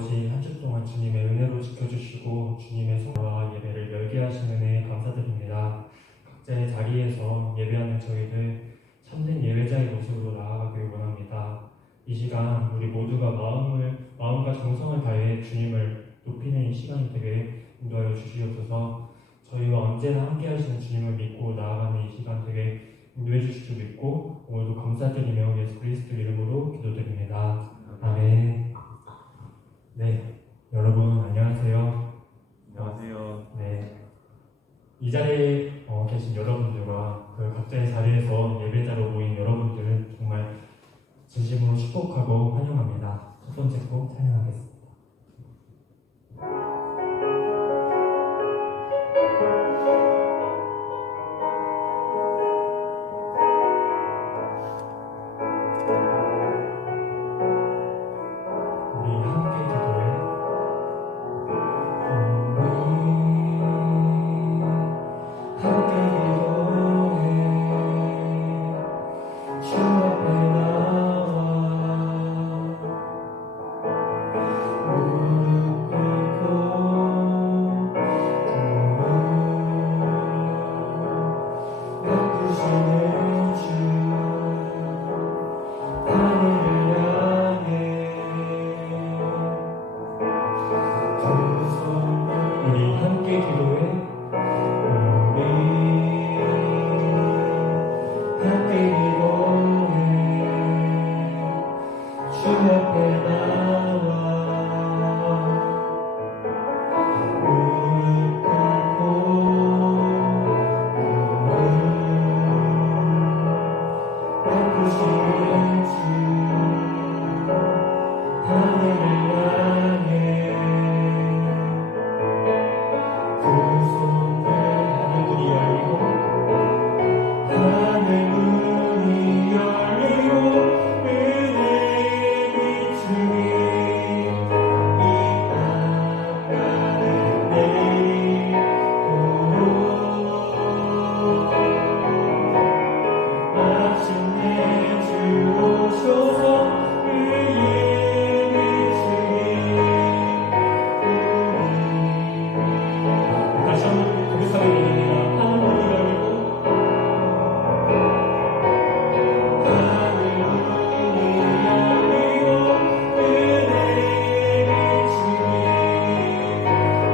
아버지, 한 주 동안 주님의 은혜로 지켜주시고 주님의 성화와 예배를 열게 하신 은혜에 감사드립니다. 각자의 자리에서 예배하는 저희를 참된 예배자의 모습으로 나아가길 원합니다. 이 시간 우리 모두가 마음과 정성을 다해 주님을 높이는 이 시간이 되게 인도하여 주시옵소서. 저희와 언제나 함께 하시는 주님을 믿고 나아가는 이 시간 되게 인도해 주실 줄 믿고 오늘도 감사드리며 예수 그리스도 이름으로 기도드립니다. 아멘. 네, 여러분 안녕하세요. 안녕하세요. 네, 이 자리에 계신 여러분들과 그 각자의 자리에서 예배자로 모인 여러분들을 정말 진심으로 축복하고 환영합니다. 첫 번째 곡 찬양하겠습니다. 우리 함께 기도해. 함께 기도해. 주 앞에 나와 무릎 꿇고 베푸시는 주 하늘을 향해 두 손을 우리 함께 기도해. 우리 함께 기도해. 주 앞에 나와 무릎 꿇고 베푸시는 주 하늘을 향해 두 손을 하늘 문이 열리고 하늘 문이 열리고 은혜의 비추니 이 땅가를 내리고 마침내 주 오셔서 의의 비추니 다시 한번 고백하게 됩니다. 하늘 문이 열리고 하늘 문이 열리고 은혜의 비추니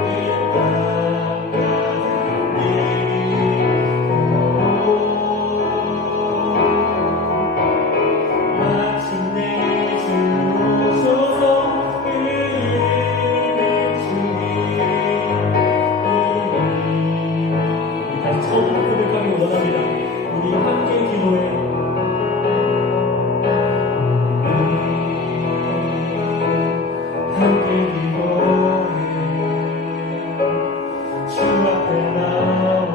이 땅가를 내리고 마침내 주 오셔서 의의 비추니 다시 처음부터 고백하기 원합니다. 우리 함께 기도해. 함께 기도해. 주 앞에 나와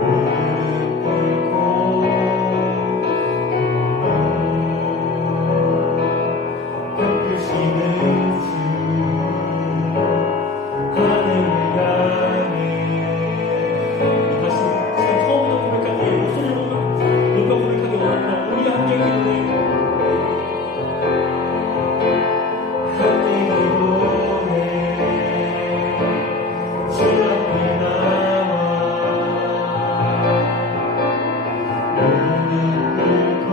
무릎 꿇고 베푸시는 주 하늘을 향해 다시 처음부터 고백하기 목소리로 높여 고백하기 원합니다. 우리 함께 기도해. 함께 기도해. 주 앞에 나와 무릎 꿇고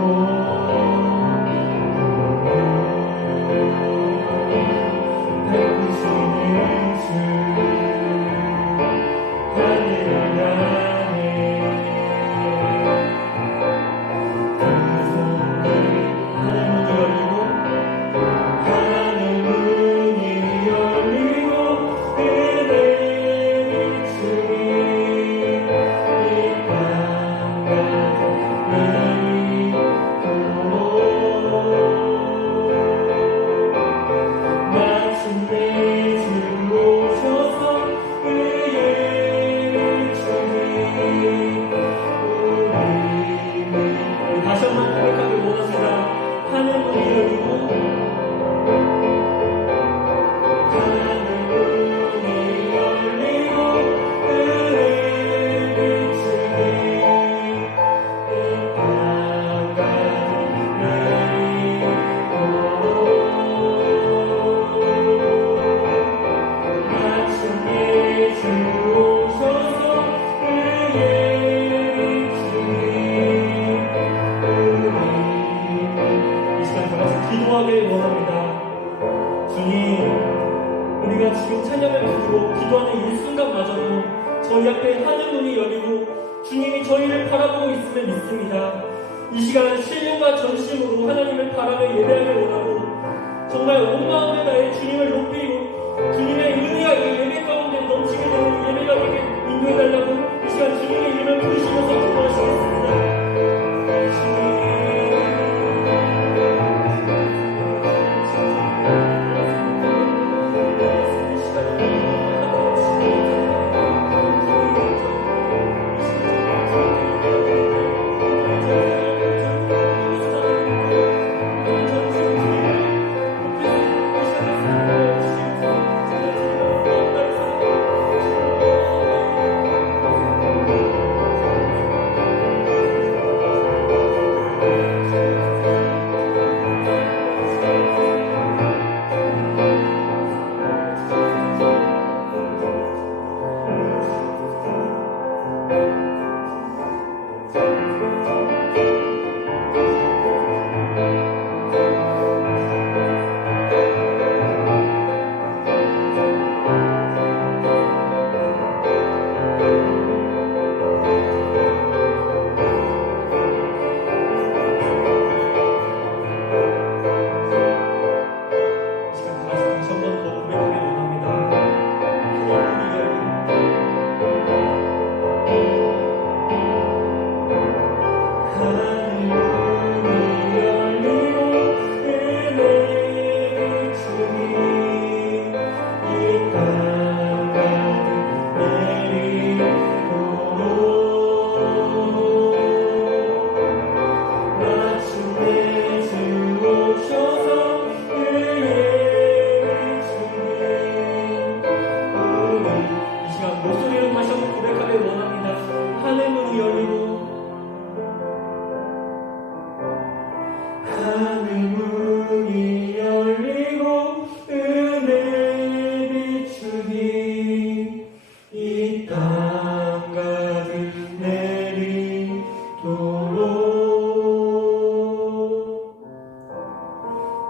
베푸시는 주 하늘을 향해 두 손을 하늘 문이 열리고 은혜의 비추니 이 땅가를 내리고 마침내 주 오셔서 의의 비추니 저희 앞에 하늘 문이 열리고 주님이 저희를 바라보고 있음을 믿습니다. 이 시간 신령과 전심으로 하나님을 바라며 예배하길 원하고 정말 온 마음을 다해 주님을 높이고 주님의 은혜가 이 예배 가운데 넘치게 되는 예배가 되게 인도해달라고 이 시간 주님의 이름을 부르시면서 기도하시겠습니다.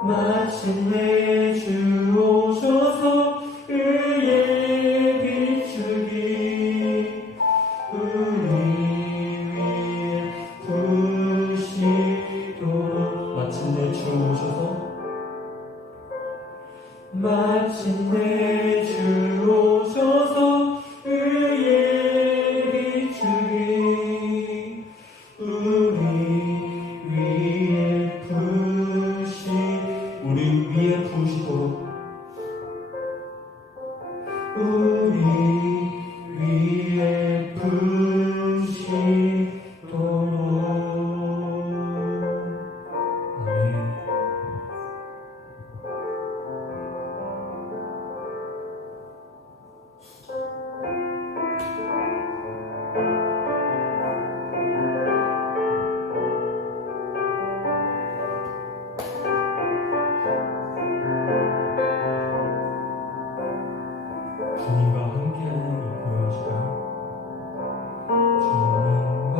마침내 주 오셔서 의에 비추기 우리 위에 부으시도록 마침내 주 오셔서 마침내 주 오셔서 의에 비추기 우리 위에 부으시도록 우리 위에 부으시도록 아멘. 주님과 함께하는 이 고요 시간, 주님과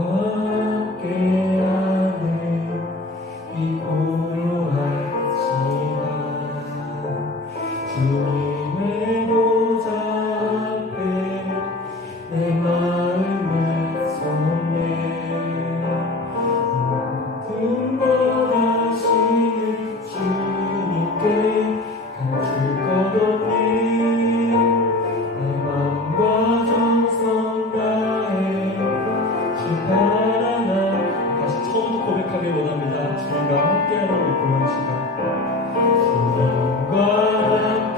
함께하는 이 고요한 시간, 주님의 보좌 앞에 내 마음을 쏟네. 모든 것 아시는 주님께 감출 것 없네. 다시 처음부터 고백하길 원합니다. 주님과 함께하는 이 고요한 시간, 주님과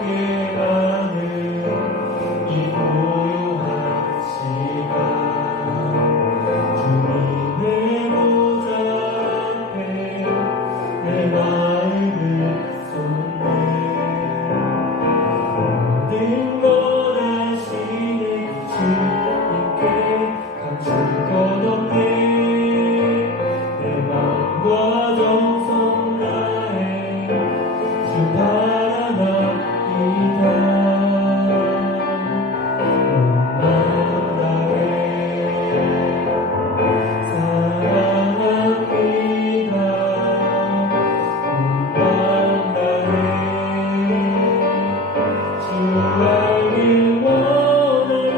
함께하는 이 고요한 시간, 주님의 보좌 앞에 내 마음을 쏟네. 모든 것 아시는 주님께 감출 것 없네. 과 정성 다해 주 바라나이다. 온 마음 다해 사랑합니다. 온 마음 다해 주 알길 원하네.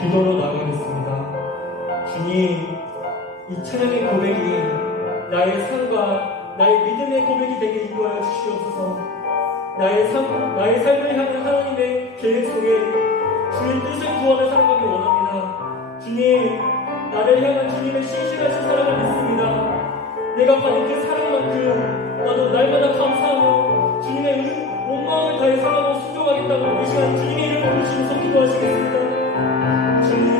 기도로 나가겠습니다. 주님, 이 찬양의 고백이 나의 삶과 나의 믿음의 고백이 되게 인도하여 주시옵소서. 나의 삶을 향한 하나님의 계획 속에 주의 뜻을 구하며 살아가기 원합니다. 주님, 나를 향한 주님의 신실하신 사랑을 믿습니다. 내가 받은 그 사랑만큼 나도 날마다 감사하며 주님의 온 마음을 다해 살아가고 순종하겠다고 이 시간 주님의 이름을 부르시면서 기도하시겠습니다. 주님,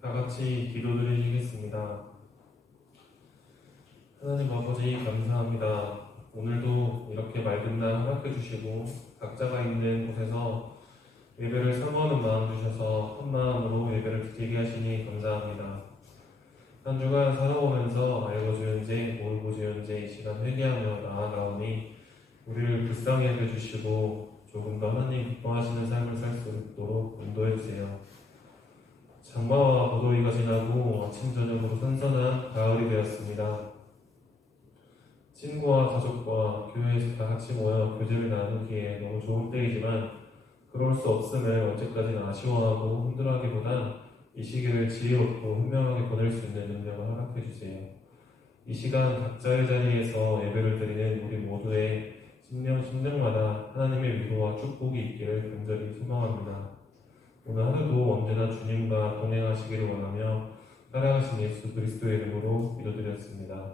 다 같이 기도드리겠습니다. 하나님 아버지 감사합니다. 오늘도 이렇게 맑은 날 허락해 주시고 각자가 있는 곳에서 예배를 사모하는 마음 주셔서 한 마음으로 예배를 드리게 하시니 감사합니다. 한 주간 살아오면서 알고 주은지 모르고 주은지 이 시간 회개하며 나아가오니 우리를 불쌍히 여겨주시고 조금 더 하나님 기뻐하시는 삶을 살 수 있도록 인도해 주세요. 장마와 보도이가 지나고 아침 저녁으로 선선한 가을이 되었습니다. 친구와 가족과 교회에서 다 같이 모여 교제를 나누기에 너무 좋은 때이지만 그럴 수 없음을 언제까지나 아쉬워하고 힘들어하기보단 이 시기를 지혜롭고 현명하게 보낼 수 있는 능력을 허락해 주세요. 이 시간 각자의 자리에서 예배를 드리는 우리 모두의 심령마다 하나님의 위로와 축복이 있기를 간절히 소망합니다. 오늘 하루도 언제나 주님과 동행하시기를 원하며 살아가신 예수 그리스도의 이름으로 기도드렸습니다.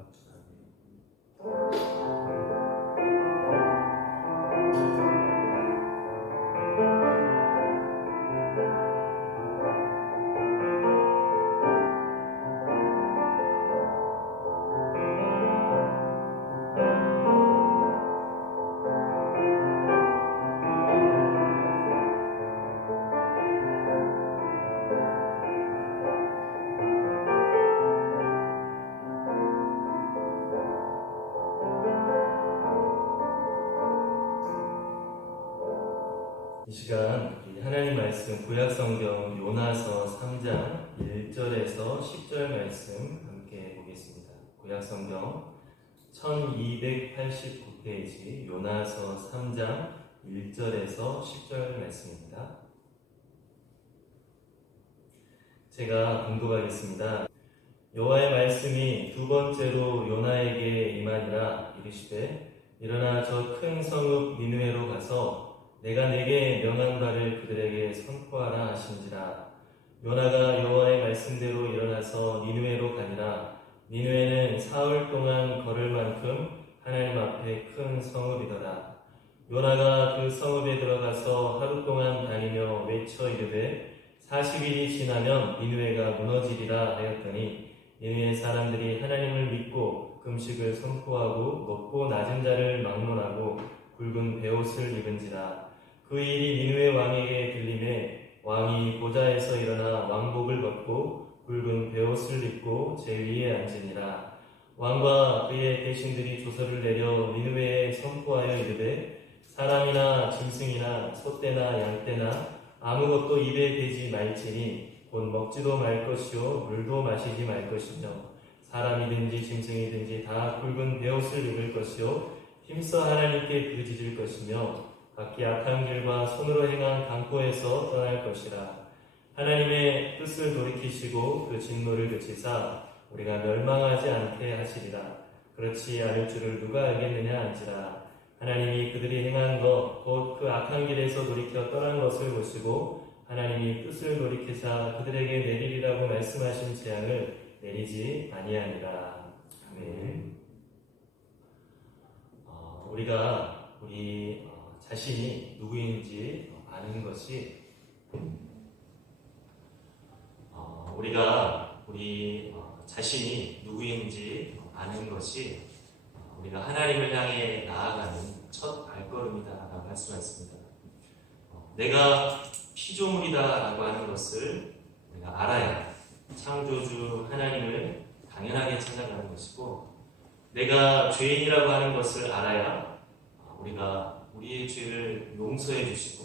이 시간 하나님 말씀 구약성경 요나서 3장 1절에서 10절 말씀 함께 보겠습니다. 구약성경 1289페이지 요나서 3장 1절에서 10절 말씀입니다. 제가 봉독하겠습니다. 여호와의 말씀이 두 번째로 요나에게 임하니라. 이르시되 일어나 저 큰 성읍 니느웨로 가서 내가 네게 명한 바를 그들에게 선포하라 하신지라. 요나가 여호와의 말씀대로 일어나서 니느웨로 가니라. 니느웨는 사흘 동안 걸을 만큼 하나님 앞에 큰 성읍이더라. 요나가 그 성읍에 들어가서 하루 동안 다니며 외쳐 이르되 40일이 지나면 니느웨가 무너지리라 하였더니 니느웨 사람들이 하나님을 믿고 금식을 선포하고 높고 낮은 자를 막론하고 굵은 베옷을 입은지라. 그 일이 니느웨 왕에게 들리매 왕이 보좌에서 일어나 왕복을 벗고 굵은 베옷을 입고 제 위에 앉으니라. 왕과 그의 대신들이 조서를 내려 니느웨에 선포하여 이르되 사람이나 짐승이나 소떼나 양떼나 아무것도 입에 대지 말지니 곧 먹지도 말 것이요 물도 마시지 말 것이며 사람이든지 짐승이든지 다 굵은 베옷을 입을 것이요 힘써 하나님께 부르짖을 것이며 각기 악한 길과 손으로 행한 강포에서 떠날 것이라. 하나님의 뜻을 돌이키시고 그 진노를 그치사 우리가 멸망하지 않게 하시리라. 그렇지 않을 줄을 누가 알겠느냐 한지라. 하나님이 그들이 행한 것 곧 그 악한 길에서 돌이켜 떠난 것을 보시고 하나님이 뜻을 돌이키사 그들에게 내리리라고 말씀하신 재앙을 내리지 아니하니라. 아멘. 우리가 우리 자신이 누구인지 아는 것이 자신이 누구인지 아는 것이 우리가 하나님을 향해 나아가는 첫 발걸음이다라고 할 수가 있습니다. 내가 피조물이다라고 하는 것을 우리가 알아야 창조주 하나님을 당연하게 찾아가는 것이고, 내가 죄인이라고 하는 것을 알아야 우리가 우리의 죄를 용서해 주시고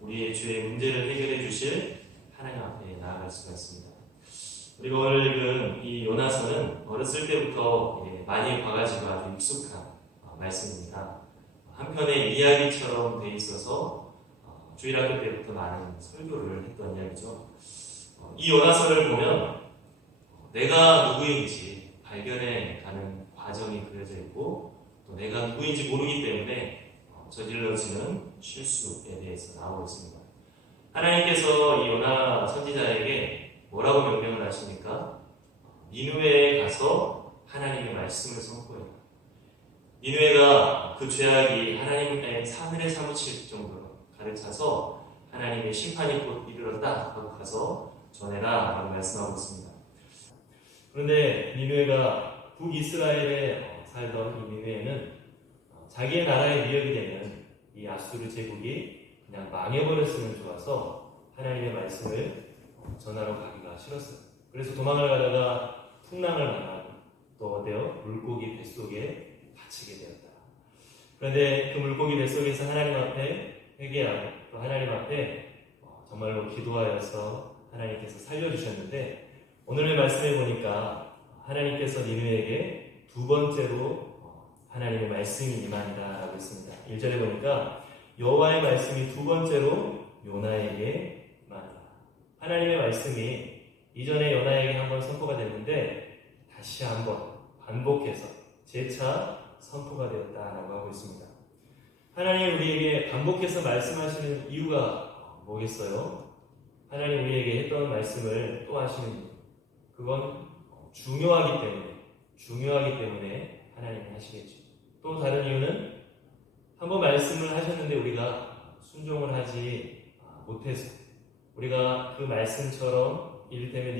우리의 죄의 문제를 해결해 주실 하나님 앞에 나아갈 수가 있습니다. 우리가 오늘 읽은 이 요나서는 어렸을 때부터 많이 봐가지고 아주 익숙한 말씀입니다. 한편의 이야기처럼 돼 있어서 주일학교 때부터 많은 설교를 했던 이야기죠. 이 요나서를 보면 내가 누구인지 발견해 가는 과정이 그려져 있고, 또 내가 누구인지 모르기 때문에 저질러지는 실수에 대해서 나오고 있습니다. 하나님께서 이 요나 선지자에게 뭐라고 명령을 하십니까? 니느웨에 가서 하나님의 말씀을 선포해라. 니느웨가 그 죄악이 하나님의 사늘에 사무칠 정도로 가르쳐서 하나님의 심판이 곧 이르렀다 하고 가서 전해라 라고 말씀하고 있습니다. 그런데 니느웨가 북이스라엘에 살던 이 니느웨는 자기의 나라에 위협이 되는 이 아수르 제국이 그냥 망해버렸으면 좋아서 하나님의 말씀을 전하러 가기가 싫었어요. 그래서 도망을 가다가 풍랑을 만나고 또 어때요? 물고기 뱃속에 갇히게 되었다. 그런데 그 물고기 뱃속에서 하나님 앞에 회개하고 또 하나님 앞에 정말로 기도하여서 하나님께서 살려주셨는데, 오늘의 말씀에 보니까 하나님께서 니느웨에게 두 번째로 하나님의 말씀이 임한다 라고 했습니다. 1절에 보니까 여호와의 말씀이 두 번째로 요나에게 임한다. 하나님의 말씀이 이전에 요나에게 한번 선포가 됐는데 다시 한번 반복해서 재차 선포가 되었다라고 하고 있습니다. 하나님 우리에게 반복해서 말씀하시는 이유가 뭐겠어요? 하나님 우리에게 했던 말씀을 또 하시는 이유, 그건 중요하기 때문에 하나님이 하시겠죠. 또 다른 이유는 한번 말씀을 하셨는데 우리가 순종을 하지 못해서, 우리가 그 말씀처럼 이를테면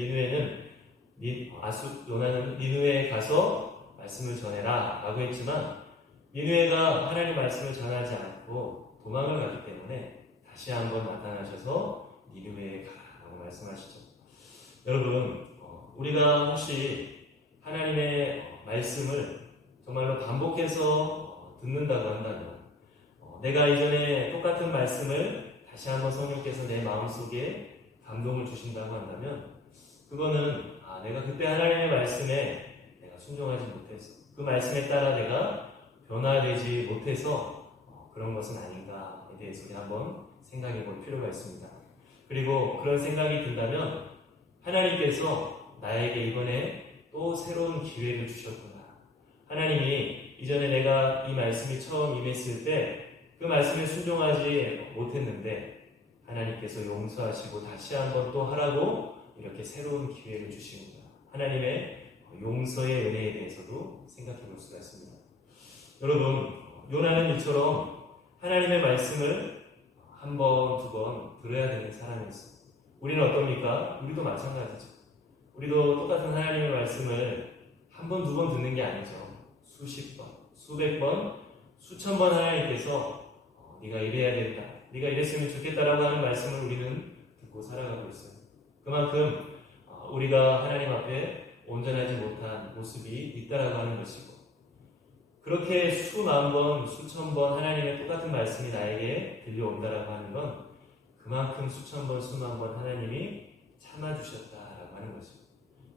요나는 니느웨에 가서 말씀을 전해라 라고 했지만 니느웨가 하나님 말씀을 전하지 않고 도망을 가기 때문에 다시 한번 나타나셔서 니느웨에 가라고 말씀하시죠. 여러분, 우리가 혹시 하나님의 말씀을 정말로 반복해서 듣는다고 한다면, 내가 이전에 똑같은 말씀을 다시 한번 성령께서 내 마음속에 감동을 주신다고 한다면, 그거는 내가 그때 하나님의 말씀에 내가 순종하지 못해서, 그 말씀에 따라 내가 변화되지 못해서 그런 것은 아닌가에 대해서 우리 한번 생각해 볼 필요가 있습니다. 그리고 그런 생각이 든다면 하나님께서 나에게 이번에 또 새로운 기회를 주셨구나. 하나님이 이전에 내가 이 말씀이 처음 임했을 때 그 말씀에 순종하지 못했는데 하나님께서 용서하시고 다시 한번 또 하라고 이렇게 새로운 기회를 주시는구나. 하나님의 용서의 은혜에 대해서도 생각해 볼 수가 있습니다. 여러분, 요나는 이처럼 하나님의 말씀을 한 번, 두 번 들어야 되는 사람이었어요. 우리는 어떻습니까? 우리도 마찬가지죠. 우리도 똑같은 하나님의 말씀을 한 번, 두 번 듣는 게 아니죠. 수십 번, 수백 번, 수천 번 하나님께서 네가 이래야 된다, 네가 이랬으면 좋겠다라고 하는 말씀을 우리는 듣고 살아가고 있어요. 그만큼 우리가 하나님 앞에 온전하지 못한 모습이 있다라고 하는 것이고, 그렇게 수만 번, 수천 번 하나님의 똑같은 말씀이 나에게 들려온다라고 하는 건 그만큼 수천 번, 수만 번 하나님이 참아주셨다라고 하는 것이고,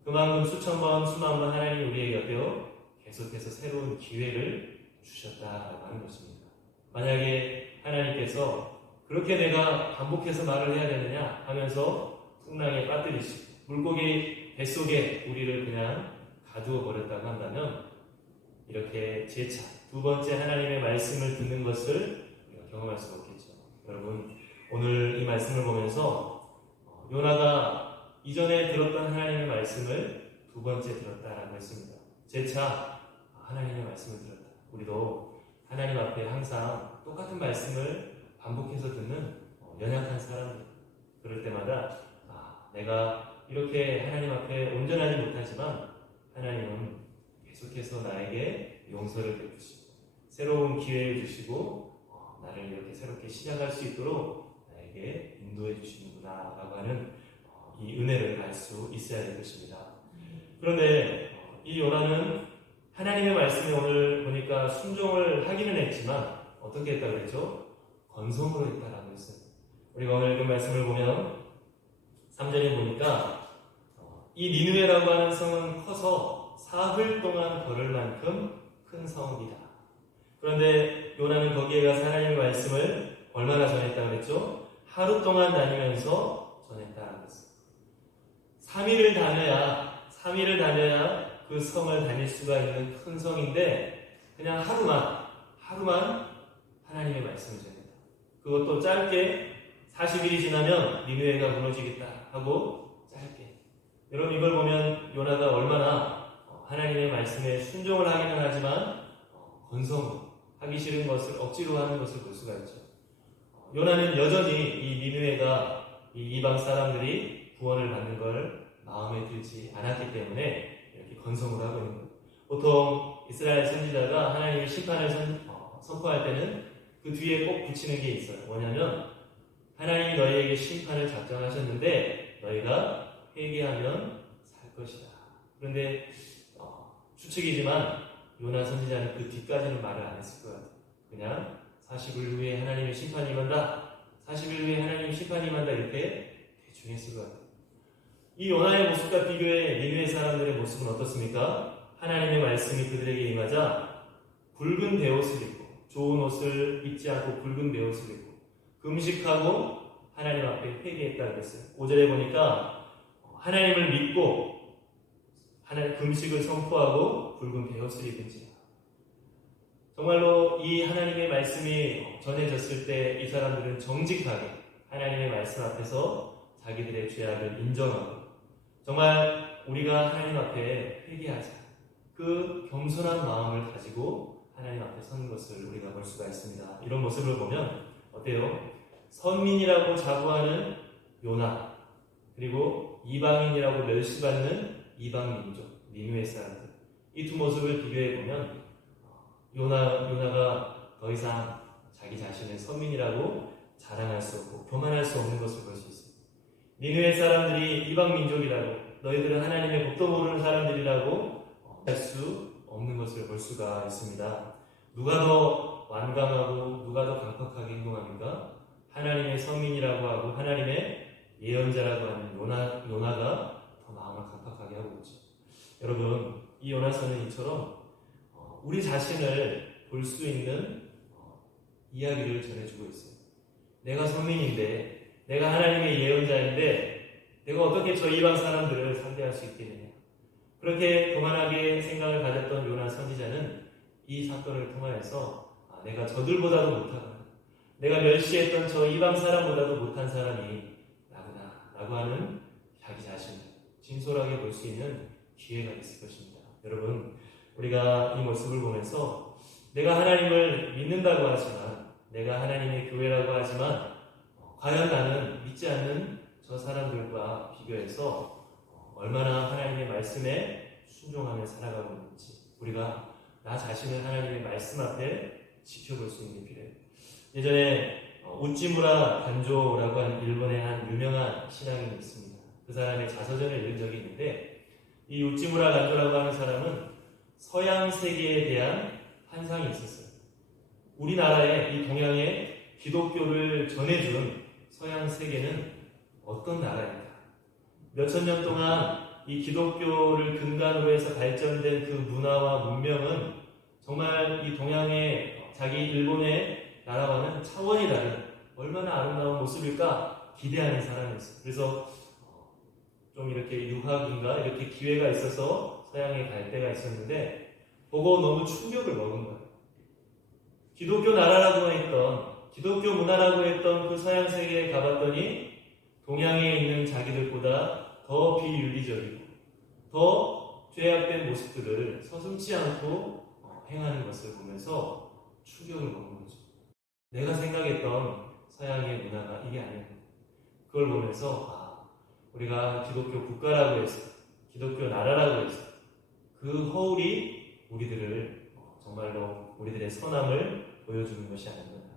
그만큼 수천 번, 수만 번 하나님이 우리에게 어때요? 계속해서 새로운 기회를 주셨다라고 하는 것입니다. 만약에 하나님께서 그렇게 내가 반복해서 말을 해야 되느냐 하면서 풍랑에 빠뜨리시고 물고기 뱃속에 우리를 그냥 가두어 버렸다고 한다면 이렇게 재차 두 번째 하나님의 말씀을 듣는 것을 우리가 경험할 수가 없겠죠. 여러분, 오늘 이 말씀을 보면서 요나가 이전에 들었던 하나님의 말씀을 두 번째 들었다라고 했습니다. 재차 하나님의 말씀을 들었다. 우리도 하나님 앞에 항상 똑같은 말씀을 반복해서 듣는 연약한 사람들, 그럴 때마다 내가 이렇게 하나님 앞에 온전하지 못하지만 하나님은 계속해서 나에게 용서를 베푸시고 새로운 기회를 주시고 나를 이렇게 새롭게 시작할 수 있도록 나에게 인도해 주시는구나 라고 하는 이 은혜를 알 수 있어야 될 것입니다. 그런데 이 요나는 하나님의 말씀에 오늘 보니까 순종을 하기는 했지만 어떻게 했다고 그랬죠? 건성으로 했다라고 했어요. 우리가 오늘 그 말씀을 보면 3절에 보니까 이 니느웨라고 하는 성은 커서 사흘 동안 걸을 만큼 큰 성이다. 그런데 요나는 거기에 가서 하나님의 말씀을 얼마나 전했다고 그랬죠? 하루 동안 다니면서 전했다라고 했어요. 3일을 다녀야 그 성을 다닐 수가 있는 큰 성인데 그냥 하루만 하나님의 말씀을 전했다. 그것도 짧게 40일이 지나면 니느웨가 무너지겠다 하고 짧게. 여러분, 이걸 보면 요나가 얼마나 하나님의 말씀에 순종을 하기는 하지만 건성으로 하기 싫은 것을 억지로 하는 것을 볼 수가 있죠. 요나는 여전히 이 니느웨가 이 이방 사람들이 구원을 받는 걸 마음에 들지 않았기 때문에 이렇게 건성으로 하고 있는 거예요. 보통 이스라엘 선지자가 하나님의 심판을 선포할 때는 그 뒤에 꼭 붙이는 게 있어요. 뭐냐면 하나님이 너희에게 심판을 작정하셨는데 너희가 회개하면 살 것이다. 그런데 추측이지만 요나 선지자는 그 뒤까지는 말을 안 했을 것 같아요. 그냥 40일 후에 하나님의 심판이 임한다. 40일 후에 하나님의 심판이 임한다. 이렇게 대충 했을 것 같아요. 이 요나의 모습과 비교해 니느웨 사람들의 모습은 어떻습니까? 하나님의 말씀이 그들에게 임하자 붉은 베옷을 입고 좋은 옷을 입지 않고 붉은 베옷을 입고 금식하고 하나님 앞에 회개했다고 했어요. 5절에 보니까 하나님을 믿고 하나님 금식을 선포하고 붉은 베옷을 입은지라. 정말로 이 하나님의 말씀이 전해졌을 때 이 사람들은 정직하게 하나님의 말씀 앞에서 자기들의 죄악을 인정하고 정말 우리가 하나님 앞에 회개하자. 그 겸손한 마음을 가지고 하나님 앞에 서는 것을 우리가 볼 수가 있습니다. 이런 모습을 보면 어때요? 선민이라고 자부하는 요나, 그리고 이방인이라고 멸시받는 이방 민족, 니느웨 사람들. 이 두 모습을 비교해 보면 요나가 더 이상 자기 자신을 선민이라고 자랑할 수 없고 교만할 수 없는 것을 볼 수 있습니다. 니느웨 사람들이 이방 민족이라고, 너희들은 하나님의 법도 모르는 사람들이라고 할 수 없는 것을 볼 수가 있습니다. 누가 더 완강하고 누가 더 강팍하게 행동합니까? 하나님의 선민이라고 하고 하나님의 예언자라고 하는 요나가 더 마음을 강팍하게 하고 있죠. 여러분, 이 요나서는 이처럼 우리 자신을 볼 수 있는 이야기를 전해주고 있어요. 내가 선민인데, 내가 하나님의 예언자인데 내가 어떻게 저 이방 사람들을 상대할 수 있겠느냐. 그렇게 교만하게 생각을 가졌던 요나 선지자는 이 사건을 통하여서 내가 저들보다도 못하구나, 내가 멸시했던 저 이방 사람보다도 못한 사람이 나구나 라고 하는 자기 자신을 진솔하게 볼 수 있는 기회가 있을 것입니다. 여러분, 우리가 이 모습을 보면서 내가 하나님을 믿는다고 하지만, 내가 하나님의 교회라고 하지만 과연 나는 믿지 않는 저 사람들과 비교해서 얼마나 하나님의 말씀에 순종하며 살아가고 있는지 우리가 나 자신을 하나님의 말씀 앞에 지켜볼 수 있는 필요해요. 예전에 우찌무라 간조라고 하는 일본의 한 유명한 신앙인이 있습니다. 그 사람의 자서전을 읽은 적이 있는데, 이 우찌무라 간조라고 하는 사람은 서양 세계에 대한 환상이 있었어요. 우리나라에, 이 동양에 기독교를 전해준 서양 세계는 어떤 나라인가? 몇천 년 동안 이 기독교를 근간으로 해서 발전된 그 문화와 문명은 정말 이 동양의, 자기 일본의 나라와는 차원이 다른 얼마나 아름다운 모습일까 기대하는 사람이었어요. 그래서 좀 이렇게 유학인가 이렇게 기회가 있어서 서양에 갈 때가 있었는데 보고 너무 충격을 먹은 거예요. 기독교 나라라고 했던 기독교 문화라고 했던 그 서양 세계에 가봤더니 동양에 있는 자기들보다 더 비윤리적이고 더 죄악된 모습들을 서슴지 않고 행하는 것을 보면서 충격을 먹은 거죠. 내가 생각했던 서양의 문화가 이게 아니었는데 그걸 보면서 우리가 기독교 국가라고 해서 기독교 나라라고 해서 그 허울이 우리들을 정말로 우리들의 선함을 보여주는 것이 아닙니다.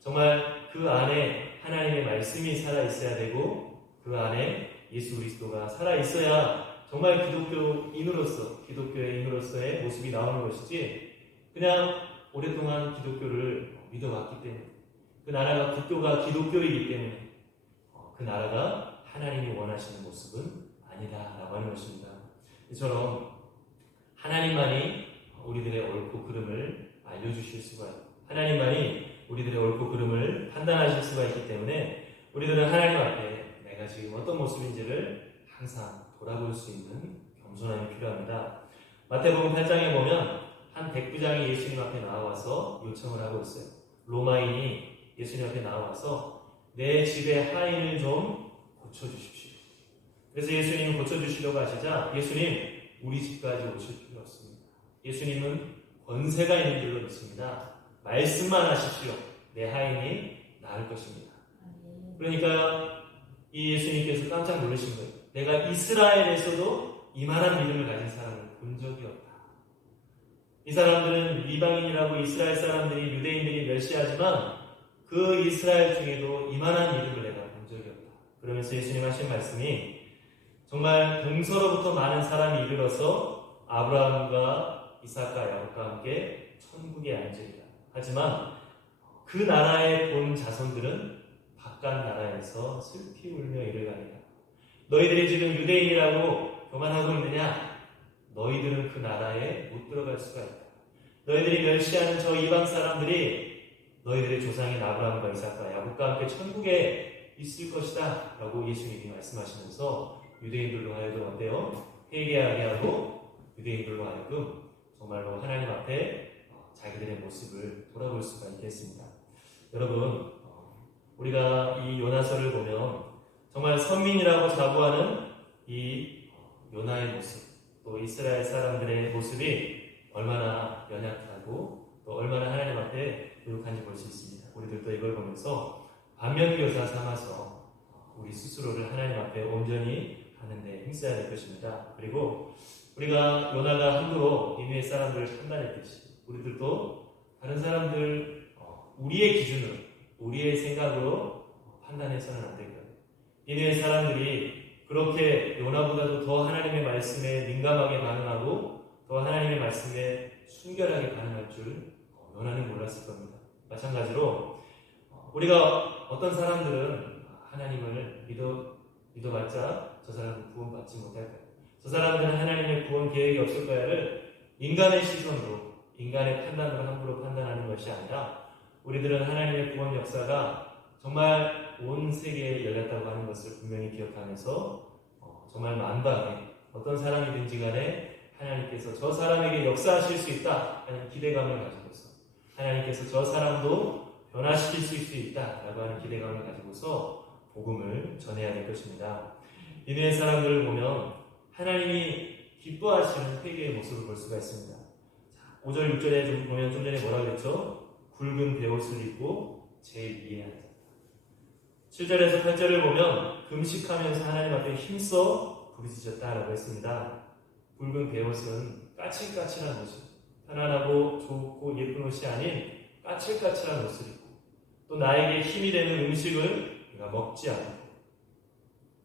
정말 그 안에 하나님의 말씀이 살아있어야 되고 그 안에 예수 그리스도가 살아있어야 정말 기독교인으로서 기독교의 인으로서의 모습이 나오는 것이지 그냥 오랫동안 기독교를 믿어왔기 때문에 그 나라가 국교가 기독교이기 때문에 그 나라가 하나님이 원하시는 모습은 아니다라고 하는 것입니다. 이처럼 하나님만이 우리들의 옳고 그름을 알려주실 수가 있고 하나님만이 우리들의 옳고 그름을 판단하실 수가 있기 때문에 우리들은 하나님 앞에 내가 지금 어떤 모습인지를 항상 돌아볼 수 있는 겸손함이 필요합니다. 마태복음 8장에 보면 한 백부장이 예수님 앞에 나와서 요청을 하고 있어요. 로마인이 예수님 앞에 나와서 내 집의 하인을 좀 고쳐주십시오. 그래서 예수님이 고쳐주시려고 하시자 예수님 우리 집까지 오실 필요 없습니다. 예수님은 권세가 있는 줄로 믿습니다. 말씀만 하십시오. 내 하인이 나을 것입니다. 그러니까 이 예수님께서 깜짝 놀라신 거예요. 내가 이스라엘에서도 이만한 믿음을 가진 사람을 본 적이 없다. 이 사람들은 이방인이라고 이스라엘 사람들이 유대인들이 멸시하지만 그 이스라엘 중에도 이만한 믿음을 내가 본 적이 없다. 그러면서 예수님 하신 말씀이 정말 동서로부터 많은 사람이 이르러서 아브라함과 이삭과 야곱과 함께 천국에 앉으리라. 하지만 그 나라의 본 자손들은 바깥 나라에서 슬피 울며 이르가니라. 너희들이 지금 유대인이라고 교만하고 있느냐? 너희들은 그 나라에 못 들어갈 수가 있다. 너희들이 멸시하는 저 이방 사람들이 너희들의 조상인 아브라함과 이삭과 야곱과 함께 천국에 있을 것이다 라고 예수님이 말씀하시면서 유대인들로 하여금 어때요? 회개하게 하고 유대인들로 하여금 정말로 하나님 앞에 자기들의 모습을 돌아볼 수가 있겠습니다. 여러분 우리가 이 요나서를 보면 정말 선민이라고 자부하는 이 요나의 모습 또 이스라엘 사람들의 모습이 얼마나 연약하고 또 얼마나 하나님 앞에 부족한지 볼 수 있습니다. 우리들도 이걸 보면서 반면교사 삼아서 우리 스스로를 하나님 앞에 온전히 하는데 힘써야 될 것입니다. 그리고 우리가 요나가 함부로 니느웨 사람들을 판단했듯이 우리들도 다른 사람들 우리의 기준으로 우리의 생각으로 판단해서는 안 될 거예요. 니느웨 사람들이 그렇게 요나보다도 더 하나님의 말씀에 민감하게 반응하고 더 하나님의 말씀에 순결하게 반응할 줄 요나는 몰랐을 겁니다. 마찬가지로 우리가 어떤 사람들은 하나님을 믿어봤자 저 사람은 구원받지 못할 거야. 저 사람들은 하나님의 구원 계획이 없을 거야를 인간의 시선으로 인간의 판단으로 함부로 판단하는 것이 아니라 우리들은 하나님의 구원 역사가 정말 온 세계에 열렸다고 하는 것을 분명히 기억하면서 정말 만방에 어떤 사람이든지 간에 하나님께서 저 사람에게 역사하실 수 있다 하는 기대감을 가지고서 하나님께서 저 사람도 변화시킬 수 있다라고 하는 기대감을 가지고서 복음을 전해야 될 것입니다. 니느웨 사람들을 보면 하나님이 기뻐하시는 회개의 모습을 볼 수가 있습니다. 5절 6절에 좀 보면 좀 전에 뭐라고 했죠? 굵은 베옷을 입고 제일 위에 앉았다. 7절에서 8절을 보면 금식하면서 하나님 앞에 힘써 부르짖었다라고 했습니다. 굵은 베옷은 까칠까칠한 옷을 편안하고 좋고 예쁜 옷이 아닌 까칠까칠한 옷을 입고 또 나에게 힘이 되는 음식을 내가 먹지 않고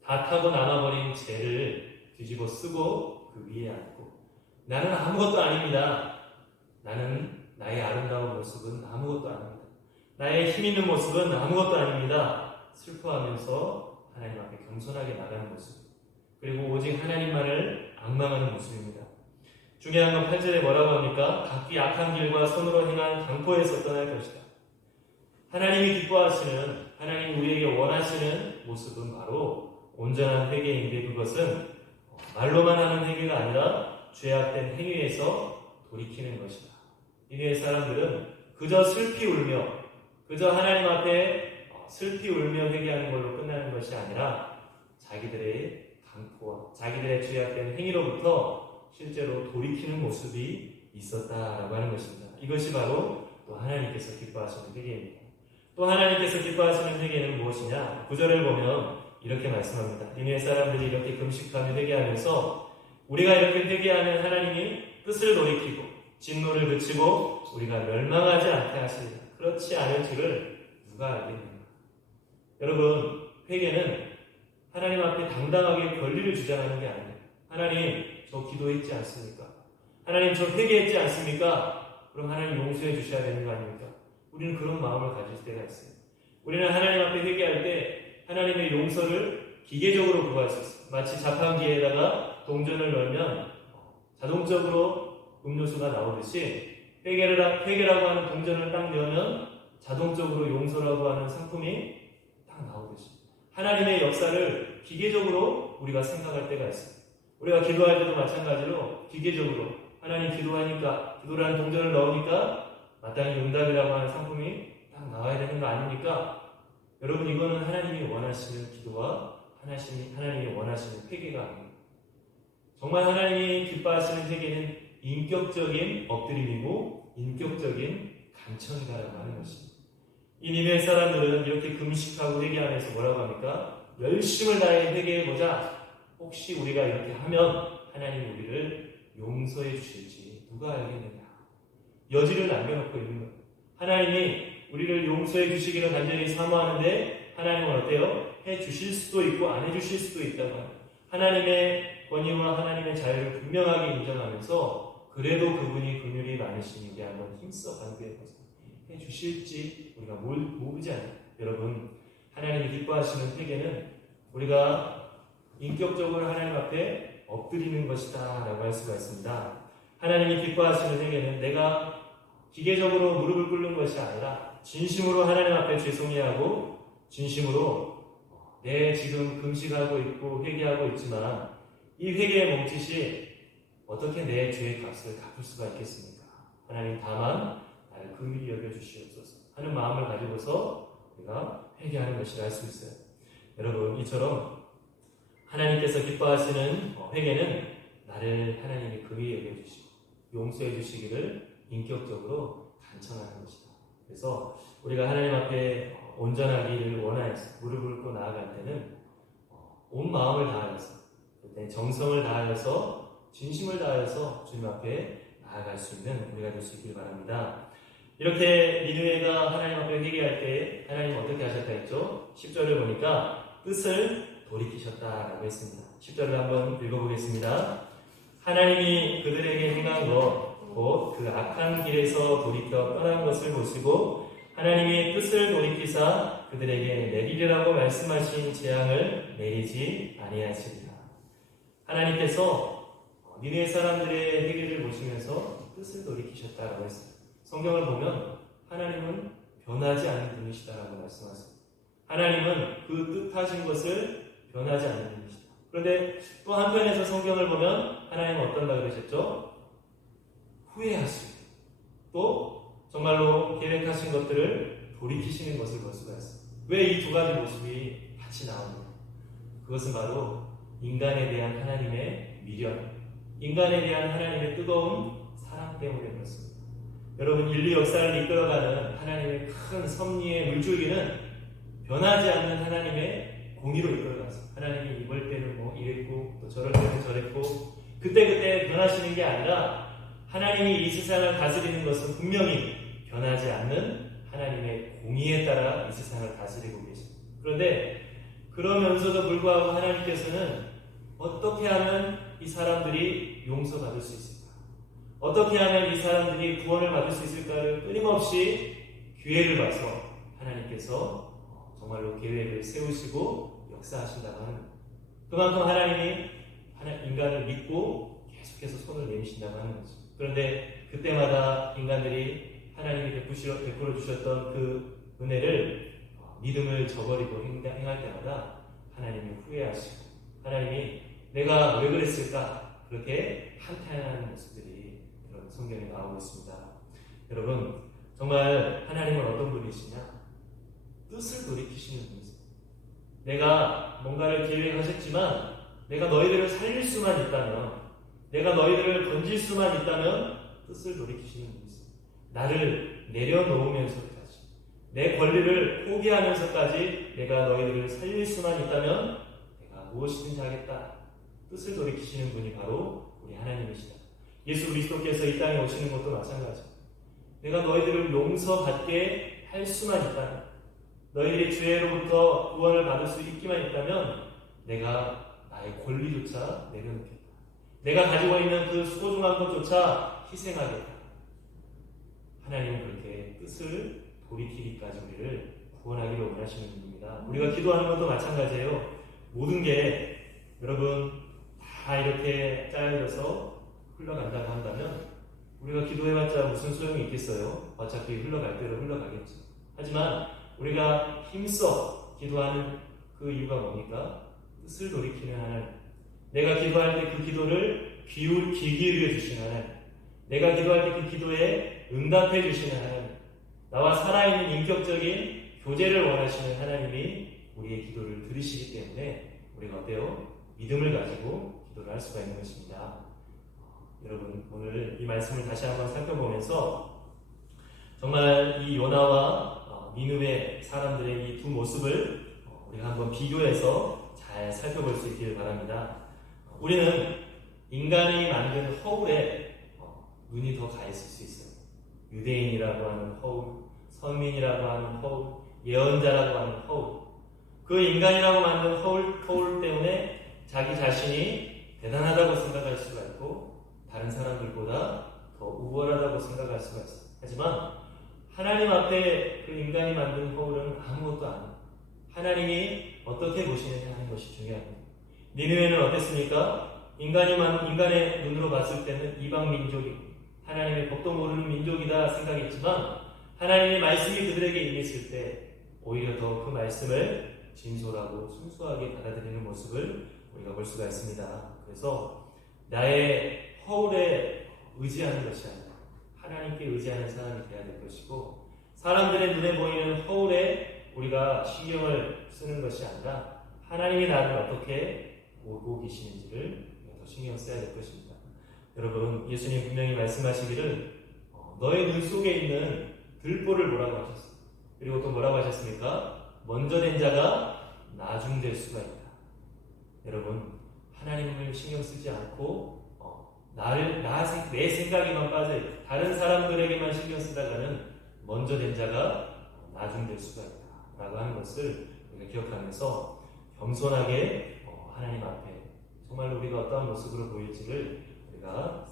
다 타고 남아버린 재를 뒤집어 쓰고 그 위에 앉고 나는 아무것도 아닙니다. 나는 나의 아름다운 모습은 아무것도 아닙니다. 나의 힘 있는 모습은 아무것도 아닙니다. 슬퍼하면서 하나님 앞에 겸손하게 나가는 모습 그리고 오직 하나님만을 앙망하는 모습입니다. 중요한 건 8절에 뭐라고 합니까? 각기 악한 길과 손으로 행한 강포에서 떠날 것이다. 하나님이 기뻐하시는, 하나님이 우리에게 원하시는 모습은 바로 온전한 회개인데, 그것은 말로만 하는 회개가 아니라 죄악된 행위에서 돌이키는 것이다. 이누의 사람들은 그저 슬피 울며, 그저 하나님 앞에 슬피 울며 회개하는 걸로 끝나는 것이 아니라 자기들의 강포와 자기들의 죄악된 행위로부터 실제로 돌이키는 모습이 있었다라고 하는 것입니다. 이것이 바로 또 하나님께서 기뻐하시는 회개입니다. 또 하나님께서 기뻐하시는 회개는 무엇이냐? 9절을 보면 이렇게 말씀합니다. 니느웨 사람들이 이렇게 금식하며 회개하면서 우리가 이렇게 회개하면 하나님이 뜻을 돌이키고 진노를 그치고 우리가 멸망하지 않게 하시리라. 그렇지 않은 줄을 누가 알겠는가? 여러분, 회개는 하나님 앞에 당당하게 권리를 주장하는 게 아니에요. 하나님, 저 기도했지 않습니까? 하나님, 저 회개했지 않습니까? 그럼 하나님 용서해 주셔야 되는 거 아닙니까? 우리는 그런 마음을 가질 때가 있어요. 우리는 하나님 앞에 회개할 때 하나님의 용서를 기계적으로 구할 수 있어요. 마치 자판기에다가 동전을 넣으면 자동적으로 음료수가 나오듯이 회개라고 하는 동전을 딱 넣으면 자동적으로 용서라고 하는 상품이 딱 나오듯이 하나님의 역사를 기계적으로 우리가 생각할 때가 있어요. 우리가 기도할 때도 마찬가지로 기계적으로 하나님 기도하니까 기도라는 동전을 넣으니까 마땅히 응답이라고 하는 상품이 딱 나와야 되는 거 아닙니까? 여러분, 이거는 하나님이 원하시는 기도와 하나님이 원하시는 회개가 아닙니다. 정말 하나님이 기뻐하시는 회개는 인격적인 엎드림이고 인격적인 간청이다라고 하는 것입니다. 이 니느웨 사람들은 이렇게 금식하고 회개하면서 뭐라고 합니까? 열심을 다해 회개해보자. 혹시 우리가 이렇게 하면 하나님이 우리를 용서해 주실지 누가 알겠느냐. 여지를 남겨놓고 있는 거예요. 하나님이 우리를 용서해 주시기를 간절히 사모하는데 하나님은 어때요? 해 주실 수도 있고 안 해 주실 수도 있다고 합니다. 하나님의 권위와 하나님의 자유를 분명하게 인정하면서 그래도 그분이 긍휼이 많으시니까 한번 힘써 간구해보세요. 해 주실지 우리가 모르지 않아요. 여러분, 하나님이 기뻐하시는 회개는 우리가 인격적으로 하나님 앞에 엎드리는 것이다 라고 할 수가 있습니다. 하나님이 기뻐하시는 회개는 내가 기계적으로 무릎을 꿇는 것이 아니라 진심으로 하나님 앞에 죄송해하고 진심으로 내 지금 금식하고 있고 회개하고 있지만 이 회개의 몸짓이 어떻게 내 죄의 값을 갚을 수가 있겠습니까? 하나님 다만 나를 긍휼히 여겨주시옵소서 하는 마음을 가지고서 우리가 회개하는 것이라 할 수 있어요. 여러분, 이처럼 하나님께서 기뻐하시는 회개는 나를 하나님이 긍휼히 여겨주시고 용서해 주시기를 인격적으로 간청하는 것이다. 그래서 우리가 하나님 앞에 온전하기를 원하여서 무릎을 꿇고 나아갈 때는 온 마음을 다하여서 그때 정성을 다하여서 진심을 다하여서 주님 앞에 나아갈 수 있는 우리가 될 수 있길 바랍니다. 이렇게 니느웨가 하나님 앞에 회개할 때 하나님 어떻게 하셨다 했죠? 10절을 보니까 뜻을 돌이키셨다라고 했습니다. 10절을 한번 읽어보겠습니다. 하나님이 그들에게 행한 것 곧 그 악한 길에서 돌이켜 떠난 것을 보시고 하나님이 뜻을 돌이키사 그들에게 내리리라고 말씀하신 재앙을 내리지 아니하시리라. 하나님께서 니느웨 사람들의 회개를 보시면서 뜻을 돌이키셨다라고 했어요. 성경을 보면 하나님은 변하지 않는 분이시다라고 말씀하세요. 하나님은 그 뜻하신 것을 변하지 않는 분이시다. 그런데 또 한편에서 성경을 보면 하나님은 어떤가 그러셨죠? 후회하시고 또 정말로 계획하신 것들을 돌이키시는 것을 볼 수가 있어요. 왜 이 두 가지 모습이 같이 나옵니까? 그것은 바로 인간에 대한 하나님의 미련, 인간에 대한 하나님의 뜨거운 사랑 때문에 그렇습니다. 여러분, 인류 역사를 이끌어가는 하나님의 큰 섭리의 물줄기는 변하지 않는 하나님의 공의로 이끌어갔어요. 하나님이 이럴 때는 뭐 이랬고 또 저럴 때는 저랬고 그때그때 변하시는 게 아니라 하나님이 이 세상을 다스리는 것은 분명히 변하지 않는 하나님의 공의에 따라 이 세상을 다스리고 계십니다. 그런데 그러면서도 불구하고 하나님께서는 어떻게 하면 이 사람들이 용서받을 수 있을까? 어떻게 하면 이 사람들이 구원을 받을 수 있을까를 끊임없이 기회를 봐서 하나님께서 정말로 계획을 세우시고 역사하신다고 하는 거예요. 그만큼 하나님이 인간을 믿고 계속해서 손을 내미신다고 하는 거죠. 그런데 그때마다 인간들이 하나님이 베풀어 주셨던 그 은혜를 믿음을 저버리고 행할 때마다 하나님이 후회하시고 하나님이 내가 왜 그랬을까 그렇게 한탄하는 모습들이 그런 성경에 나오고 있습니다. 여러분 정말 하나님은 어떤 분이시냐? 뜻을 돌이키시는 분이세요. 내가 뭔가를 계획하셨지만 내가 너희들을 살릴 수만 있다면 내가 너희들을 건질 수만 있다면 뜻을 돌이키시는 분이세요. 나를 내려놓으면서까지 내 권리를 포기하면서까지 내가 너희들을 살릴 수만 있다면 내가 무엇이든지 하겠다. 뜻을 돌이키시는 분이 바로 우리 하나님이시다. 예수 그리스도께서 이 땅에 오시는 것도 마찬가지입니다. 내가 너희들을 용서받게 할 수만 있다면 너희들이 죄로부터 구원을 받을 수 있기만 있다면 내가 나의 권리조차 내려놓겠다. 내가 가지고 있는 그 소중한 것조차 희생하겠다. 하나님은 그렇게 뜻을 돌이키기까지 우리를 구원하기를 원하시는 분입니다. 우리가 기도하는 것도 마찬가지예요. 모든 게 여러분 다 이렇게 짜여져서 흘러간다고 한다면 우리가 기도해봤자 무슨 소용이 있겠어요? 어차피 흘러갈 대로 흘러가겠죠. 하지만 우리가 힘써 기도하는 그 이유가 뭡니까? 뜻을 돌이키는 하나님. 내가 기도할 때 그 기도를 귀 기울여 주시는 하나님. 내가 기도할 때 그 기도에 응답해 주시는 하나님. 나와 살아있는 인격적인 교제를 원하시는 하나님이 우리의 기도를 들으시기 때문에 우리가 어때요? 믿음을 가지고 기도를 할 수가 있는 것입니다. 여러분 오늘 이 말씀을 다시 한번 살펴보면서 정말 이 요나와 니느웨 사람들의 이 두 모습을 우리가 한번 비교해서 잘 살펴볼 수 있기를 바랍니다. 우리는 인간이 만든 허울에 눈이 더 가 있을 수 있어요. 유대인이라고 하는 허울, 선민이라고 하는 허울, 예언자라고 하는 허울. 그 인간이라고 만든 허울 때문에 자기 자신이 대단하다고 생각할 수가 있고 다른 사람들보다 더 우월하다고 생각할 수가 있어요. 하지만 하나님 앞에 그 인간이 만든 허울은 아무것도 아니에요. 하나님이 어떻게 보시느냐 하는 것이 중요합니다. 니느웨는 어땠습니까? 인간의 눈으로 봤을 때는 이방 민족이고 하나님의 법도 모르는 민족이다 생각했지만 하나님의 말씀이 그들에게 임했을 때 오히려 더 그 말씀을 진솔하고 순수하게 받아들이는 모습을 우리가 볼 수가 있습니다. 그래서 나의 허울에 의지하는 것이 아니라 하나님께 의지하는 사람이 되어야 될 것이고 사람들의 눈에 보이는 허울에 우리가 신경을 쓰는 것이 아니라 하나님이 나를 어떻게 보고 계시는지를 더 신경 써야 될 것입니다. 여러분 예수님 분명히 말씀하시기를 너의 눈 속에 있는 들보를 뭐라고 하셨어요? 그리고 또 뭐라고 하셨습니까? 먼저 된 자가 나중될 수가 있다. 여러분 하나님을 신경 쓰지 않고 내 생각에만 빠져 다른 사람들에게만 신경 쓰다가는 먼저 된 자가 나중될 수가 있다 라고 하는 것을 우리가 기억하면서 겸손하게 하나님 앞에 정말 우리가 어떠한 모습으로 보일지를 우리가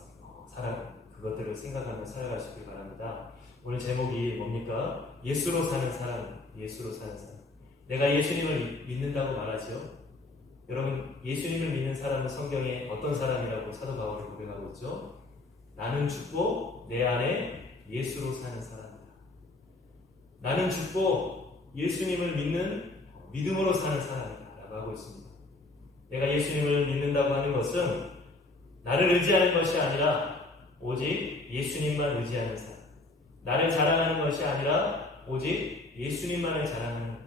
그것들을 생각하며 살아갈 수 있길 바랍니다. 오늘 제목이 뭡니까? 예수로 사는 사람, 예수로 사는 사람. 내가 예수님을 믿는다고 말하죠. 여러분 예수님을 믿는 사람은 성경에 어떤 사람이라고 사도 바울이 고백하고 있죠? 나는 죽고 내 안에 예수로 사는 사람이다. 나는 죽고 예수님을 믿는 믿음으로 사는 사람이다 라고 하고 있습니다. 내가 예수님을 믿는다고 하는 것은 나를 의지하는 것이 아니라 오직 예수님만 의지하는 사람. 나를 자랑하는 것이 아니라 오직 예수님만을 자랑하는 것.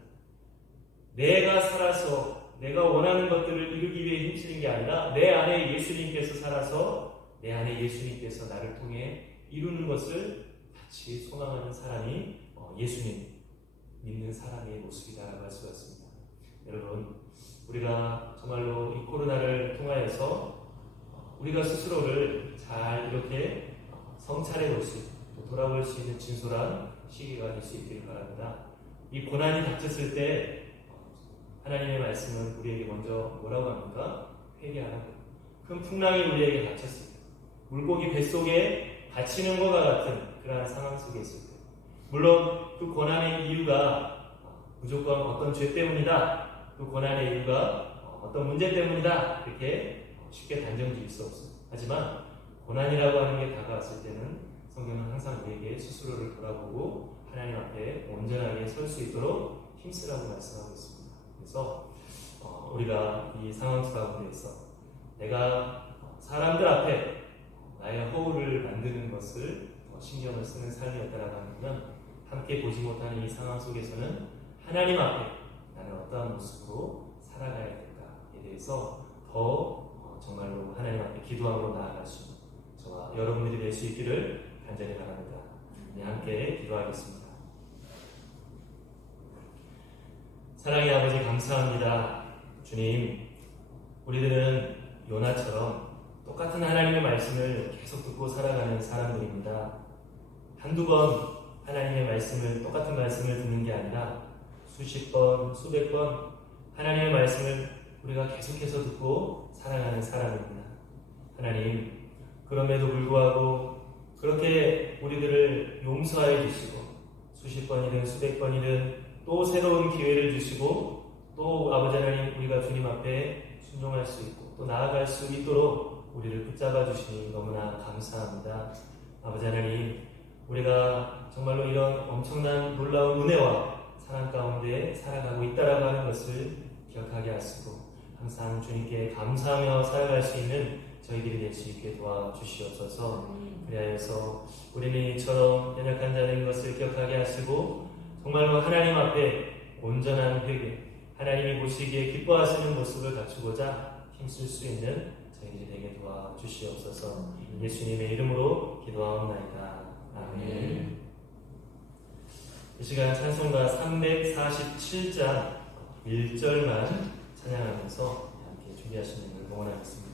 내가 살아서 내가 원하는 것들을 이루기 위해 힘쓰는 게 아니라 내 안에 예수님께서 살아서 내 안에 예수님께서 나를 통해 이루는 것을 같이 소망하는 사람이 예수님 믿는 사람의 모습이다라고 할 수가 있습니다. 여러분 우리가 정말로 이 코로나를 통하여서 우리가 스스로를 잘 이렇게 성찰해 볼 수 있고 또 돌아볼 수 있는 진솔한 시기가 될 수 있기를 바랍니다. 이 고난이 닥쳤을 때 하나님의 말씀은 우리에게 먼저 뭐라고 합니까? 회개하라고. 큰 풍랑이 우리에게 닥쳤습니다. 물고기 뱃속에 갇히는 것과 같은 그러한 상황 속에 있을 때 물론 그 고난의 이유가 무조건 어떤 죄 때문이다. 그 고난의 이유가 어떤 문제 때문이다. 이렇게 쉽게 단정 지을 수 없습니다. 하지만 고난이라고 하는 게 다가왔을 때는 성경은 항상 우리에게 스스로를 돌아보고 하나님 앞에 온전하게 설 수 있도록 힘쓰라고 말씀하고 있습니다. 그래서 우리가 이 상황 가운데에서 내가 사람들 앞에 나의 허울을 만드는 것을 신경을 쓰는 삶이었다라고 하면 함께 보지 못하는 이 상황 속에서는 하나님 앞에 나는 어떠한 모습으로 살아가야 될까에 대해서 더 정말로 하나님 앞에 기도함으로 나아갈 수 있는 저와 여러분들이 될 수 있기를 간절히 바랍니다. 네, 함께 기도하겠습니다. 사랑의 아버지 감사합니다. 주님, 우리들은 요나처럼 똑같은 하나님의 말씀을 계속 듣고 살아가는 사람들입니다. 한두 번 하나님의 말씀을, 똑같은 말씀을 듣는 게 아니라 수십 번, 수백 번 하나님의 말씀을 우리가 계속해서 듣고 살아가는 사람입니다. 하나님, 그럼에도 불구하고 그렇게 우리들을 용서하여 주시고 수십 번이든 수백 번이든 또 새로운 기회를 주시고 또 아버지 하나님, 우리가 주님 앞에 순종할 수 있고 또 나아갈 수 있도록 우리를 붙잡아 주시니 너무나 감사합니다. 아버지 하나님, 우리가 정말로 이런 엄청난 놀라운 은혜와 사랑 가운데 살아가고 있다라고 하는 것을 기억하게 하시고 항상 주님께 감사하며 살아갈 수 있는 저희들이 될 수 있게 도와주시옵소서. 그리하여서 우리는 이처럼 연약한 자인 것을 기억하게 하시고 정말로 하나님 앞에 온전한 회개, 하나님이 보시기에 기뻐하시는 모습을 갖추고자 힘쓸 수 있는 저희들이 되게 도와주시옵소서. 예수님의 이름으로 기도하옵나이다. 아멘. 이 시간 찬송가 347장 1절만 찬양하면서 함께 준비하시는 걸 응원하겠습니다.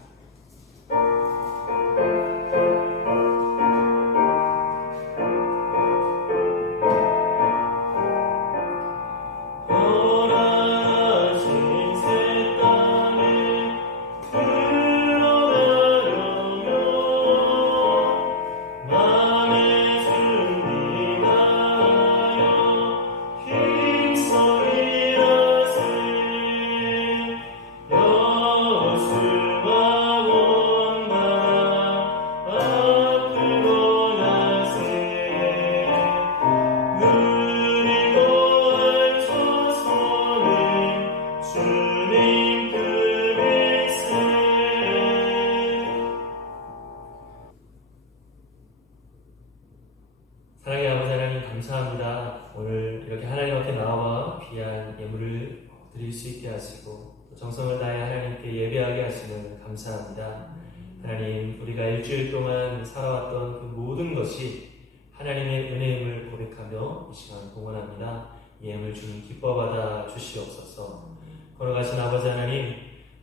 사랑의 아버지 하나님, 감사합니다. 오늘 이렇게 하나님 앞에 나와 귀한 예물을 드릴 수 있게 하시고 정성을 다해 하나님께 예배하게 하시는 감사합니다. 하나님, 우리가 일주일 동안 살아왔던 그 모든 것이 하나님의 은혜임을 고백하며 이 시간 봉헌합니다. 이 예물 주님 기뻐받아 주시옵소서. 걸어가신 아버지 하나님,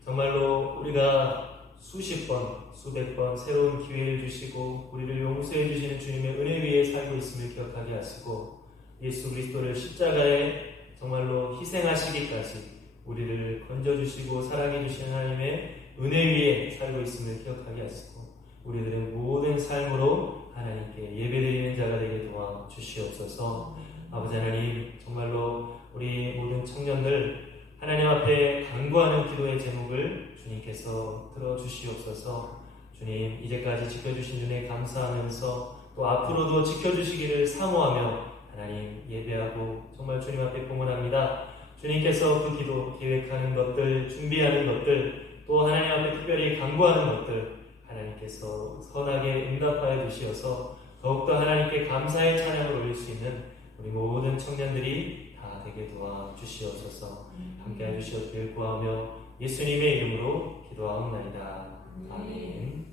정말로 우리가 수십 번, 수백 번 새로운 기회를 주시고 우리를 용서해 주시는 주님의 은혜 위에 살고 있음을 기억하게 하시고 예수 그리스도를 십자가에 정말로 희생하시기까지 우리를 건져주시고 사랑해 주시는 하나님의 은혜 위에 살고 있음을 기억하게 하시고 우리들의 모든 삶으로 하나님께 예배드리는 자가 되게 도와주시옵소서. 아버지 하나님, 정말로 우리 모든 청년들 하나님 앞에 간구하는 기도의 제목을 주님께서 들어주시옵소서. 주님, 이제까지 지켜주신 은혜 감사하면서 또 앞으로도 지켜주시기를 사모하며 하나님 예배하고 정말 주님 앞에 봉헌합니다. 주님께서 그 기도 계획하는 것들, 준비하는 것들, 또 하나님 앞에 특별히 간구하는 것들 하나님께서 선하게 응답하여 주시어서 더욱더 하나님께 감사의 찬양을 올릴 수 있는 우리 모든 청년들이 다 되게 도와주시옵소서. 함께 해주시옵길 구하며 예수님의 이름으로 기도하옵나이다. 아멘.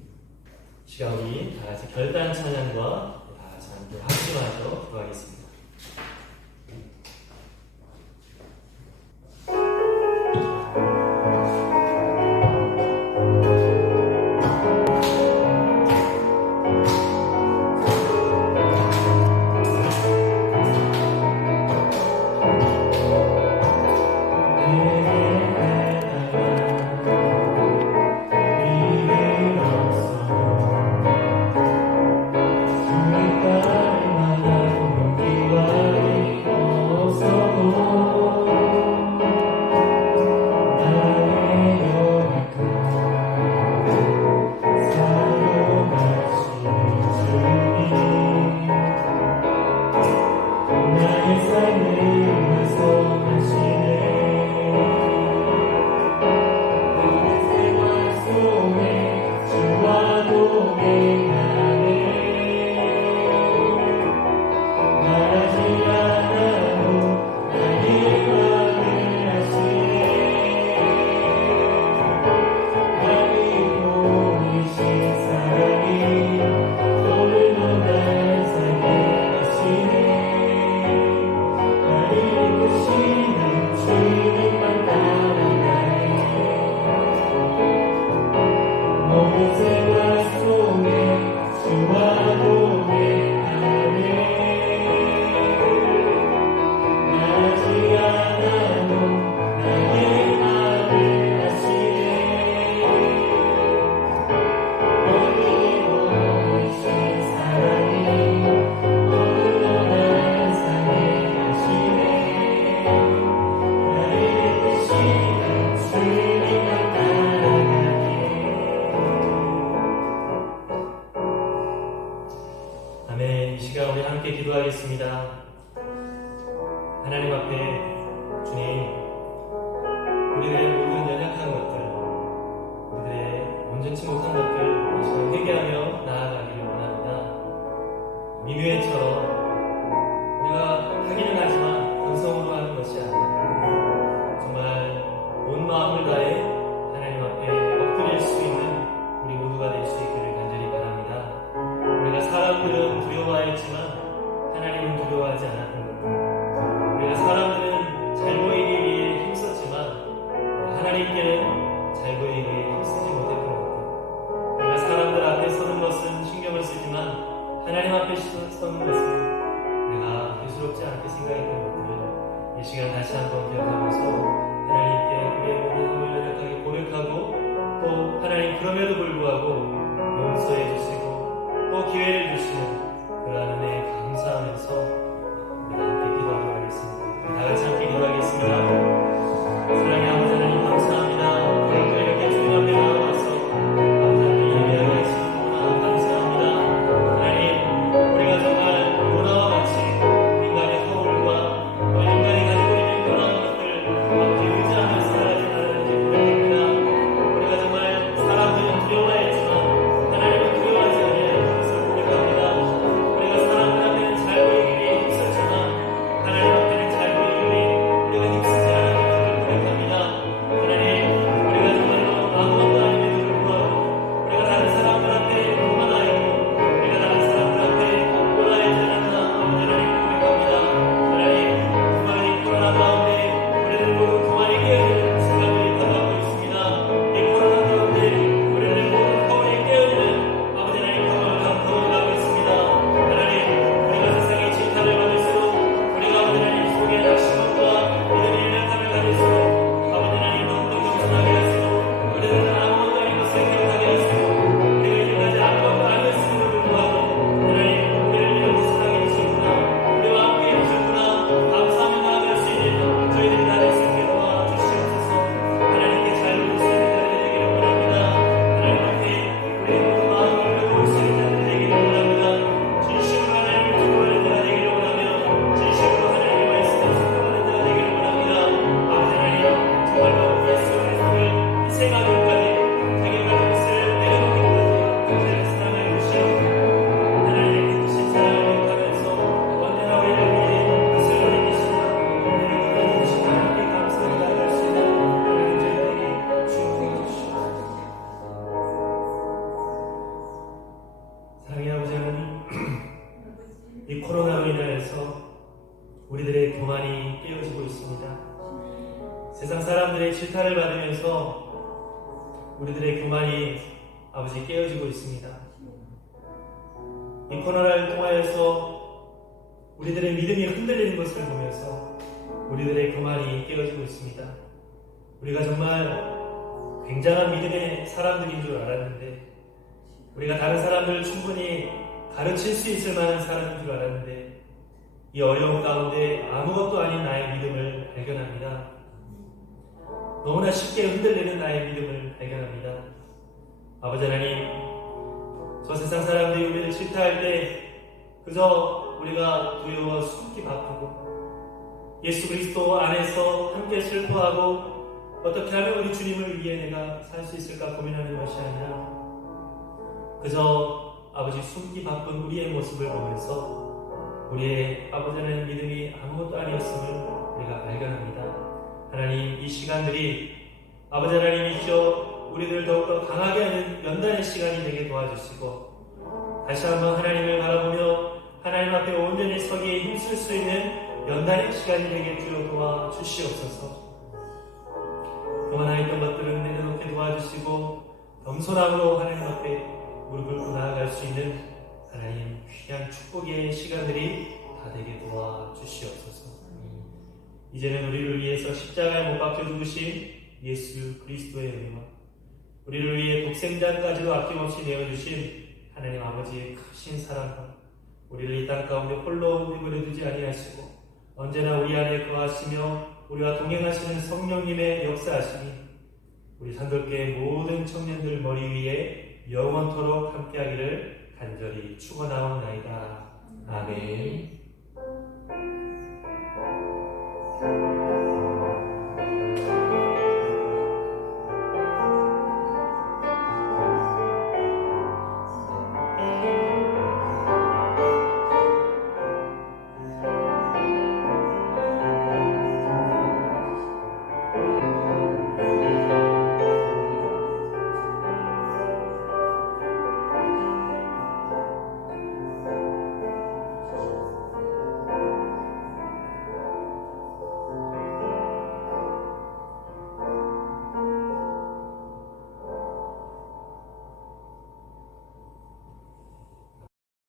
시간 우리 다 같이 결단 찬양과 다 같이 함께 합심하여 기도하겠습니다. 주의 딸을 만나고 기와에 하나님 앞에 주님, 우리들의 모든 연약한 것들, 우리들의 온전치 못한 것들 이 시간 회개하며 나아가기를 원합니다. 니느웨처럼 우리가 하기는 하지만 본성으로 하는 것이 아니라 정말 온 마음을 다해 하나님 앞에 엎드릴 수 있는 우리 모두가 될 수 있기를 간절히 바랍니다. 우리가 사람들은 두려워했지만 하나님은 두려워하지 않았던 것들, 우리가 사람들은 잘 보이기 위해 힘썼지만 하나님께는 잘 보이기 위해 힘쓰지 못했던 것들, 우리가 사람들 앞에 서는 것은 신경을 쓰지만 하나님 앞에 서는 것은 우리가 대수롭지 않게 생각했던 것들을 이 시간 다시 한번 기억하면서 하나님께 우리의 모든 힘을 연약하게 고백하고, 또 하나님 그럼에도 불구하고 용서해 주시고 또 기회를 주시는 그러한 은혜에 감사하면서 우리가 함께 기도하도록 하겠습니다. 다 같이 함께 기도하겠습니다. 사랑의 아버지 하나님, 감사합니다. 오늘도 이렇게 주님 앞에 나와서 아버지 예배하게 하시는구나 감사합니다. 하나님, 우리가 정말 문화와 같이 인간의 허울과 인간이 가지고 있는 그런 것들 아버지 의지하며 살아야지 않았는지 고백합니다. 우리가 정말 사람들은 두려워했지만 하나님은 두려워하지 않는 것을 고백합니다. 우리가 사람들 앞에는 잘 보이기 위해 힘썼지만 하나님 앞에는 잘 보이기 위해 우리가 힘쓰지 않은 것을 고백합니다. 하나님, 우리가 정말로 아무것도 아님에도 불구하고 우리가 다른 사람들 앞에 교만하였고 우리가 다른 사람들 앞에 놀라지 않았나 하나님 고백합니다. 하나님, 교만이 코로나 가운데 우리들 모두 교만이 깨어지는 순간을 다가오고 있습니다. 이 코로나 가운데 우리들 모두 거울이 깨어지는 아버지 하나님 다가오고 있습니다. 하나님, 우리가 세상의 질타를 받을수록 우리가 아버지 하나님 속에 낙심과 믿음의 연약함을 가질수록 아버지 하나님 더욱더 겸손하게 하시고 우리들은 아무것도 아닌 것을 기억하게 하시고 우리가 이제까지 아무것도 아니었음에도 불구하고 하나님 우리를 이렇게 사랑해 주시구나, 우리와 함께 해주셨구나 감사하며 나아갈 수 있는 저희들이 다 될 수 있게 도와주시옵소서. 하나님께 잘 부를 수 있는 자들이 되기를 원합니다. 하나님 앞에 우리의 모든 마음을 내놓을 수 있는 자들이 되기를 원합니다. 진심으로 하나님을 기도하는 자가 되기를 원하며 진심으로 하나님의 말씀을 순종하는 자가 되기를 원합니다. 아버지 하나님, 정말로 예수 그리스도를 희생하기까지 자기 가진 것을 내려놓기까지 사랑하여 주시고 하나님의 크신 사랑을 기억하면서 언제나 우리를 위해 뜻을 이기시고 우리를 구원해주신 하나님께 감사를 나아갈 수 있는 하나님 저희들에게 축복해 주시옵소서. 사랑의 아버지 하나님, 이 코로나로 인하여서 우리들의 교만이 깨어지고 있습니다. 세상 사람들의 질타를 받으면서 우리들의 교만이 아버지 깨어지고 있습니다. 이 코로나를 통하여서 우리들의 믿음이 흔들리는 것을 보면서 우리들의 교만이 깨어지고 있습니다. 우리가 정말 굉장한 믿음의 사람들인 줄 알았는데, 우리가 다른 사람들을 충분히 가르칠 수 있을 만한 사람인 줄 알았는데, 이 어려움 가운데 아무것도 아닌 나의 믿음을 발견합니다. 너무나 쉽게 흔들리는 나의 믿음을 발견합니다. 아버지 하나님, 저 세상 사람들이 우리를 질타할 때 그저 우리가 두려워 숨기 바쁘고 예수 그리스도 안에서 함께 슬퍼하고 어떻게 하면 우리 주님을 위해 내가 살 수 있을까 고민하는 것이 아니라 그저 아버지 숨기 바쁜 우리의 모습을 보면서 우리의 아버지 하나님 믿음이 아무것도 아니었음을 우리가 발견합니다. 하나님, 이 시간들이 아버지 하나님이시여 우리들을 더욱더 강하게 하는 연단의 시간이 되게 도와주시고 다시 한번 하나님을 바라보며 하나님 앞에 온전히 서기에 힘쓸 수 있는 연단의 시간이 되게 주여 도와주시옵소서. 교만하였던 것들은 내려놓게 도와주시고 겸손함으로 하나님 앞에 무릎을 꿇고 나아갈 수 있는 하나님 귀한 축복의 시간들이 다 되게 도와주시옵소서. 이제는 우리를 위해서 십자가에 못 박혀 죽으신 예수 그리스도의 은혜와 우리를 위해 독생자까지도 아낌없이 내어주신 하나님 아버지의 크신 사랑과 우리를 이 땅 가운데 홀로 내버려 두지 아니하시고 언제나 우리 안에 거하시며 우리와 동행하시는 성령님의 역사하심이 우리 산돌교회 모든 청년들 머리 위에 영원토록 함께하기를 간절히 축원하옵나이다. 아멘.